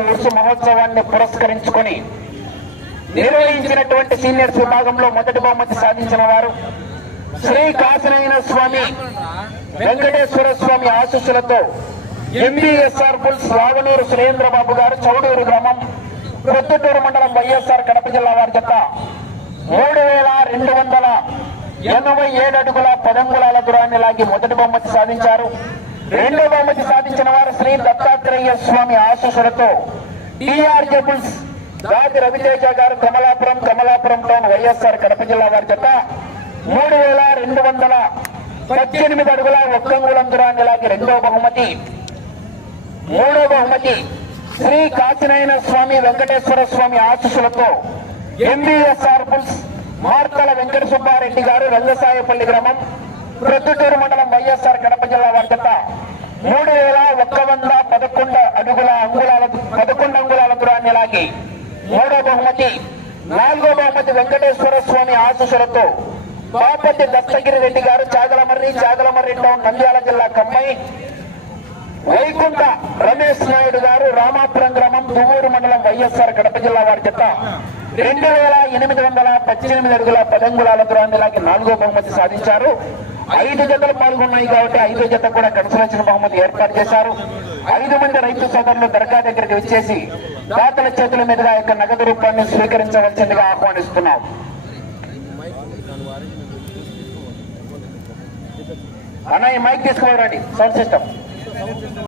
ఉరుసు మహోత్సవాన్ని పురస్కరించుకొని నిర్వహించినటువంటి సీనియర్స్ విభాగంలో మొదటి బహుమతి సాధించిన వారు శ్రీ కాశనైన స్వామి వెంకటేశ్వర స్వామి ఆశీస్సులతో ఎంబీఎస్ఆర్ బుల్స్ రావనూరు సురేంద్రబాబు గారు చౌడూరు గ్రామం ప్రొద్దుటూరు మండలం వైఎస్ఆర్ కడప జిల్లా వారి జత మూడు వేల రెండు వందల ఎనభై ఏడు అడుగుల పదంగుళాల దూరాన్ని లాగి మొదటి బహుమతి సాధించారు. రెండో బహుమతి సాధించిన వారు శ్రీ దత్తాత్రేయ స్వామి ఆశీస్సులతో టిఆర్ జబుల్స్ దాది రవితేజ గారు కమలాపురం కమలాపురం టౌన్ వైఎస్ఆర్ కడప జిల్లా వారి జత మూడు వేల రెండు వందల పద్దెనిమిది అడుగుల ఒక్కంగుళం దూరాన్ని లాగి రెండో బహుమతి మూడో బహుమతి శ్రీ కాశినాయన స్వామి వెంకటేశ్వర స్వామి ఆశీస్సులతో ఎంబీఎస్ఆర్ బుల్స్ మార్తల వెంకట సుబ్బారెడ్డి గారు రంగసాయపల్లి గ్రామం ప్రొద్దుటూరు మండలం వైఎస్ఆర్ కడప జిల్లా వారి జత మూడు వేల ఒక్క వంద పదకొండు అడుగుల అంగుళాల పదకొండు అంగుళాల మూడో బహుమతి నాలుగో బహుమతి వెంకటేశ్వర స్వామి ఆశీస్సులతో బాపతి దత్తగిరి రెడ్డి గారు చాగలమర్రి చాగలమర్రి టౌన్ నంద్యాల జిల్లా కమ్మాయి వైకుంఠ రమేష్ నాయుడు గారు రామాపురం గ్రామం దువ్వూరు మండలం వైఎస్ఆర్ కడప జిల్లా వారి చెత్త రెండు వేల ఎనిమిది వందల పద్దెనిమిది అడుగుల పదంగుళాల దూరాన్ని నాలుగో బహుమతి సాధించారు. ఐదు జతలు పాల్గొన్నాయి కాబట్టి ఐదు జత కూడా కన్సలేషన్ బహుమతి ఏర్పాటు చేశారు. ఐదు మంది రైతు సోదరులు దర్గా దగ్గరికి వచ్చేసి దాతల చేతుల మీదుగా యొక్క నగదు రూపాన్ని స్వీకరించవలసిందిగా ఆహ్వానిస్తున్నాం. అన్న ఈ మైక్ తీసుకోవాలండి సౌండ్ సిస్టమ్.